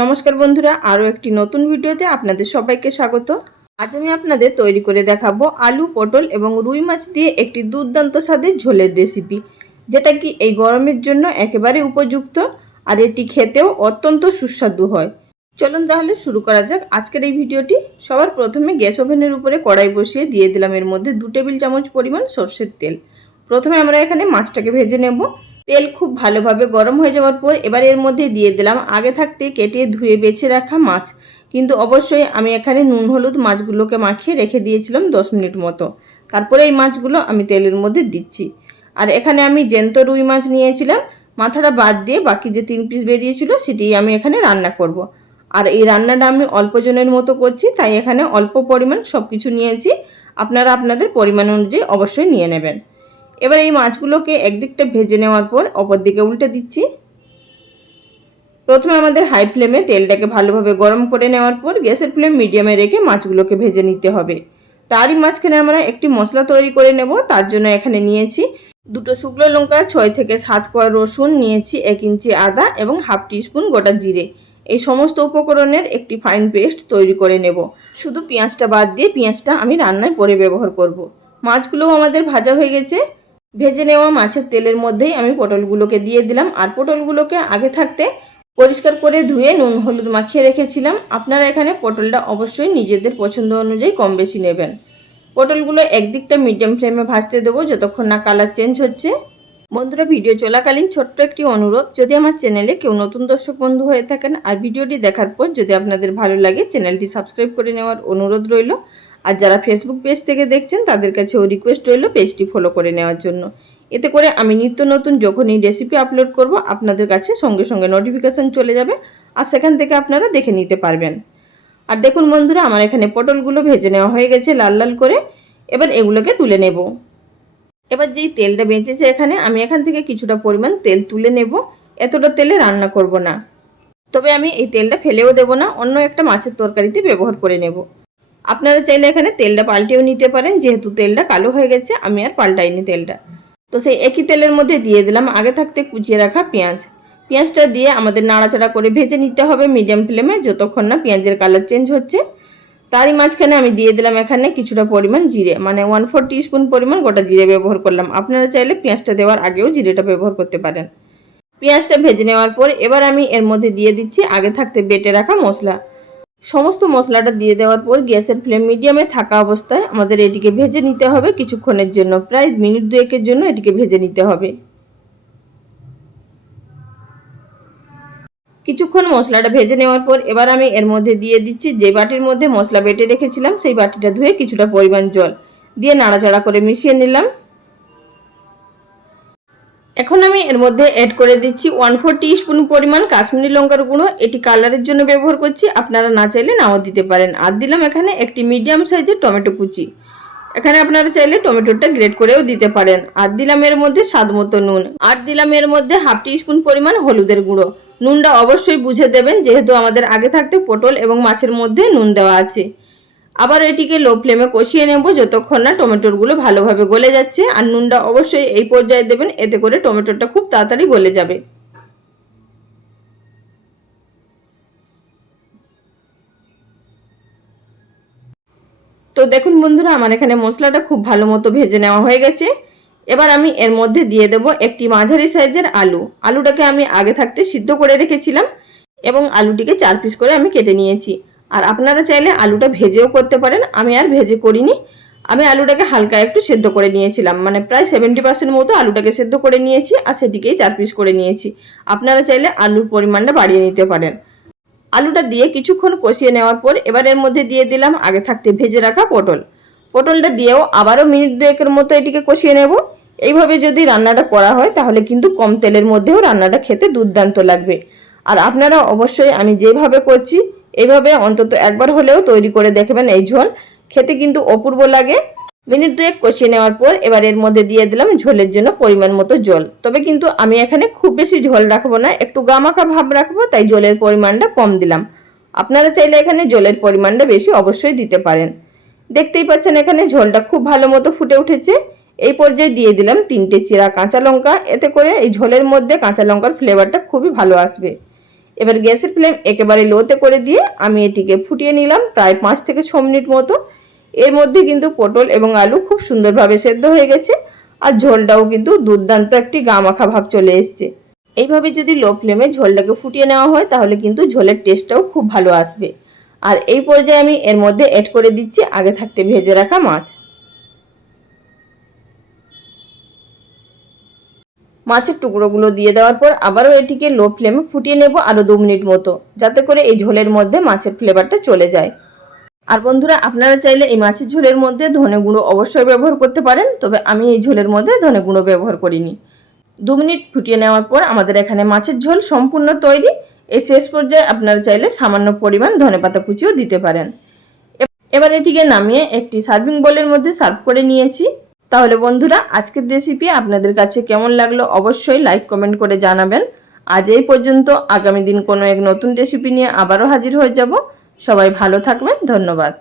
নমস্কার বন্ধুরা, আরও একটি নতুন ভিডিওতে আপনাদের সবাইকে স্বাগত। আজ আমি আপনাদের তৈরি করে দেখাবো আলু, পটল এবং রুই মাছ দিয়ে একটি দুর্দান্ত স্বাদের ঝোলের রেসিপি, যেটা কি এই গরমের জন্য একেবারে উপযুক্ত আর এটি খেতেও অত্যন্ত সুস্বাদু হয়। চলুন তাহলে শুরু করা যাক আজকের এই ভিডিওটি। সবার প্রথমে গ্যাস ওভেনের উপরে কড়াই বসিয়ে দিয়ে দিলাম এর মধ্যে 2 টেবিল চামচ পরিমাণ সরষের তেল। প্রথমে আমরা এখানে মাছটাকে ভেজে নেব। তেল খুব ভালোভাবে গরম হয়ে যাওয়ার পর এবার এর মধ্যে দিয়ে দিলাম আগে থাকতে কেটে ধুয়ে বেছে রাখা মাছ। কিন্তু অবশ্যই আমি এখানে নুন হলুদ মাছগুলোকে মাখিয়ে রেখে দিয়েছিলাম 10 মিনিট মতো। তারপরে এই মাছগুলো আমি তেলের মধ্যে দিচ্ছি। আর এখানে আমি জ্যান্ত রুই মাছ নিয়েছিলাম, মাথাটা বাদ দিয়ে বাকি যে 3 পিস বেরিয়েছিল সেটি আমি এখানে রান্না করব। আর এই রান্নাটা আমি অল্প জনের মতো করছি, তাই এখানে অল্প পরিমাণ সব কিছু নিয়েছি। আপনারা আপনাদের পরিমাণ অনুযায়ী অবশ্যই নিয়ে নেবেন। এবার এই মাছগুলোকে একদিকটা ভেজে নেওয়ার পর অপর দিকে উল্টে দিচ্ছি। প্রথমে আমাদের হাই ফ্লেমে তেলটাকে ভালোভাবে গরম করে নেওয়ার পর গ্যাসের ফ্লেম মিডিয়ামে রেখে মাছগুলোকে ভেজে নিতে হবে। তারই মাঝখানে আমরা একটি মশলা তৈরি করে নেব। তার জন্য এখানে নিয়েছি 2টো শুকনো লঙ্কা, 6 থেকে 7 কোয়া রসুন, নিয়েছি 1 ইঞ্চি আদা এবং হাফ টিস্পুন গোটা জিরে। এই সমস্ত উপকরণের একটি ফাইন পেস্ট তৈরি করে নেব। শুধু পেঁয়াজটা বাদ দিয়ে পেঁয়াজটা আমি রান্নায় পরে ব্যবহার করব। মাছগুলোও আমাদের ভাজা হয়ে গেছে। ভেজে নেওয়া মাছের তেলের মধ্যেই আমি পটলগুলোকে দিয়ে দিলাম। আর পটলগুলোকে আগে থাকতে পরিষ্কার করে ধুয়ে নুন হলুদ মাখিয়ে রেখেছিলাম। আপনারা এখানে পটলটা অবশ্যই নিজেদের পছন্দ অনুযায়ী কম বেশি নেবেন। পটলগুলো একদিকটা মিডিয়াম ফ্লেমে ভাজতে দেবো যতক্ষণ না কালার চেঞ্জ হচ্ছে। বন্ধুরা, ভিডিও চলাকালীন ছোট্ট একটি অনুরোধ, যদি আমার চ্যানেলে কেউ নতুন দর্শক বন্ধু হয়ে থাকেন আর ভিডিওটি দেখার পর যদি আপনাদের ভালো লাগে, চ্যানেলটি সাবস্ক্রাইব করে নেওয়ার অনুরোধ রইল। আর যারা ফেসবুক পেজ থেকে দেখছেন তাদের কাছেও রিকোয়েস্ট রইল পেজটি ফলো করে নেওয়ার জন্য। এতে করে আমি নিত্য নতুন যখনই রেসিপি আপলোড করব আপনাদের কাছে সঙ্গে সঙ্গে নোটিফিকেশান চলে যাবে আর সেখান থেকে আপনারা দেখে নিতে পারবেন। আর দেখুন বন্ধুরা, আমার এখানে পটলগুলো ভেজে নেওয়া হয়ে গেছে লাল লাল করে। এবার এগুলোকে তুলে নেব। এবার যেই তেলটা বেঁচেছে এখানে আমি এখান থেকে কিছুটা পরিমাণ তেল তুলে নেব। এতটা তেলে রান্না করব না, তবে আমি এই তেলটা ফেলেও দেব না, অন্য একটা মাছের তরকারিতে ব্যবহার করে নেব। আপনারা চাইলে এখানে তেলটা পাল্টেও নিতে পারেন, যেহেতু তেলটা কালো হয়ে গেছে আমি আর পাল্টাইনি তেলটা। তো সেই একই তেলের মধ্যে দিয়ে দিলাম আগে থাকতে কুচিয়ে রাখা পেঁয়াজ। পেঁয়াজটা দিয়ে আমাদের নাড়াচাড়া করে ভেজে নিতে হবে মিডিয়াম ফ্লেমে যতক্ষণ না পেঁয়াজের কালার চেঞ্জ হচ্ছে। তারই মাঝখানে আমি দিয়ে দিলাম এখানে কিছুটা পরিমাণ জিরে, মানে 1/4 টিস্পুন পরিমাণ গোটা জিরে ব্যবহার করলাম। আপনারা চাইলে পেঁয়াজটা দেওয়ার আগেও জিরেটা ব্যবহার করতে পারেন। পেঁয়াজটা ভেজে নেওয়ার পর এবার আমি এর মধ্যে দিয়ে দিচ্ছি আগে থাকতে বেটে রাখা মশলা। সমস্ত মশলাটা দিয়ে দেওয়ার পর গ্যাসের ফ্লেম মিডিয়ামে থাকা অবস্থায় আমাদের এটিকে ভেজে নিতে হবে কিছুক্ষণের জন্য, প্রায় মিনিট 2-এর জন্য এটিকে ভেজে নিতে হবে। কিছুক্ষণ মশলাটা ভেজে নেওয়ার পর এবার আমি এর মধ্যে দিয়ে দিচ্ছি যে বাটির মধ্যে মশলা বেটে রেখেছিলাম সেই বাটিটা ধুয়ে কিছুটা পরিমাণ জল দিয়ে নাড়াচাড়া করে মিশিয়ে নিলাম। এখন আমি এর মধ্যে অ্যাড করে দিচ্ছি 1/4 টিস্পুন পরিমাণ কাশ্মীরি লঙ্কার গুঁড়ো। এটি কালারের জন্য ব্যবহার করছি, আপনারা না চাইলে নাও দিতে পারেন। আর দিলাম এখানে একটি মিডিয়াম সাইজের টমেটো কুচি। এখানে আপনারা চাইলে টমেটোটা গ্রেট করেও দিতে পারেন। আর দিলাম এর মধ্যে স্বাদ মতো নুন। আর দিলাম এর মধ্যে হাফ টিস্পুন পরিমাণ হলুদের গুঁড়ো। নুনটা অবশ্যই বুঝে দেবেন, যেহেতু আমাদের আগে থাকতে পটল এবং মাছের মধ্যে নুন দেওয়া আছে। আবার এটিকে লো ফ্লেমে কষিয়ে নেব যতক্ষণ না টমেটোগুলো ভালোভাবে গলে যাচ্ছে। আর নুনটা অবশ্যই এই পর্যায়ে দেবেন, এতে করে টমেটোটা খুব তাড়াতাড়ি গলে যাবে। তো দেখুন বন্ধুরা, আমার এখানে মশলাটা খুব ভালো মতো ভেজে নেওয়া হয়ে গেছে। এবার আমি এর মধ্যে দিয়ে দেব একটি মাঝারি সাইজের আলু। আলুটাকে আমি আগে থাকতে সিদ্ধ করে রেখেছিলাম এবং আলুটিকে 4 পিস করে আমি কেটে নিয়েছি। আর আপনারা চাইলে আলুটা ভেজেও করতে পারেন, আমি আর ভেজে করিনি। আমি আলুটাকে হালকা একটু সেদ্ধ করে নিয়েছিলাম, মানে প্রায় 70% মতো আলুটাকে সেদ্ধ করে নিয়েছি আর সেটিকেই 4 পিস করে নিয়েছি। আপনারা চাইলে আলুর পরিমাণটা বাড়িয়ে নিতে পারেন। আলুটা দিয়ে কিছুক্ষণ কষিয়ে নেওয়ার পর এবার এর মধ্যে দিয়ে দিলাম আগে থাকতে ভেজে রাখা পটলটা দিয়েও আবারও মিনিট 2-এর মতো এটিকে কষিয়ে নেব। এইভাবে যদি রান্নাটা করা হয় তাহলে কিন্তু কম তেলের মধ্যেও রান্নাটা খেতে দুর্দান্ত লাগবে। আর আপনারা অবশ্যই আমি যেভাবে করছি এইভাবে অন্তত একবার হলেও তৈরি করে দেখবেন। এই ঝোল খেতে কিন্তু অপূর্ব লাগে। মিনিট 2 কষিয়ে নেওয়ার পর এবার এর মধ্যে দিয়ে দিলাম ঝোলের জন্য পরিমাণ মতো জল। তবে কিন্তু আমি এখানে খুব বেশি ঝোল রাখবো না, একটু গামাখা ভাব রাখবো, তাই জলের পরিমাণটা কম দিলাম। আপনারা চাইলে এখানে জলের পরিমাণটা বেশি অবশ্যই দিতে পারেন। দেখতেই পাচ্ছেন এখানে ঝোলটা খুব ভালো মতো ফুটে উঠেছে। এই পর্যায়ে দিয়ে দিলাম 3টে চিরা কাঁচা লঙ্কা, এতে করে এই ঝোলের মধ্যে কাঁচা লঙ্কার ফ্লেভারটা খুবই ভালো আসবে। এবার গ্যাসের ফ্লেম একেবারে লোতে করে দিয়ে আমি এটিকে ফুটিয়ে নিলাম প্রায় 5 থেকে 6 মিনিট মতো। এর মধ্যে কিন্তু পটল এবং আলু খুব সুন্দরভাবে সেদ্ধ হয়ে গেছে আর ঝোলটাও কিন্তু দুর্দান্ত একটি গামাখা ভাব চলে এসছে। এইভাবে যদি লো ফ্লেমে ঝোলটাকে ফুটিয়ে নেওয়া হয় তাহলে কিন্তু ঝোলের টেস্টটাও খুব ভালো আসবে। আর এই পর্যায়ে আমি এর মধ্যে অ্যাড করে দিচ্ছি আগে থাকতে ভেজে রাখা মাছ। মাছের টুকরোগুলো দিয়ে দেওয়ার পর আবারও এটিকে লো ফ্লেমে ফুটিয়ে নেব আরও 2 মিনিট মতো, যাতে করে এই ঝোলের মধ্যে মাছের ফ্লেভারটা চলে যায়। আর বন্ধুরা, আপনারা চাইলে এই মাছের ঝোলের মধ্যে ধনে গুঁড়ো অবশ্যই ব্যবহার করতে পারেন, তবে আমি এই ঝোলের মধ্যে ধনে গুঁড়ো ব্যবহার করিনি। 2 মিনিট ফুটিয়ে নেওয়ার পর আমাদের এখানে মাছের ঝোল সম্পূর্ণ তৈরি। এই শেষ পর্যায়ে আপনারা চাইলে সামান্য পরিমাণ ধনেপাতা কুচিও দিতে পারেন। এবার এটিকে নামিয়ে একটি সার্ভিং বোলের মধ্যে সার্ভ করে নিয়েছি। তাহলে বন্ধুরা, আজকের রেসিপি আপনাদের কাছে কেমন লাগলো অবশ্যই লাইক কমেন্ট করে জানাবেন। আজ এই পর্যন্ত, আগামী দিন কোনো এক নতুন রেসিপি নিয়ে আবারও হাজির হয়ে যাব। সবাই ভালো থাকবেন, ধন্যবাদ।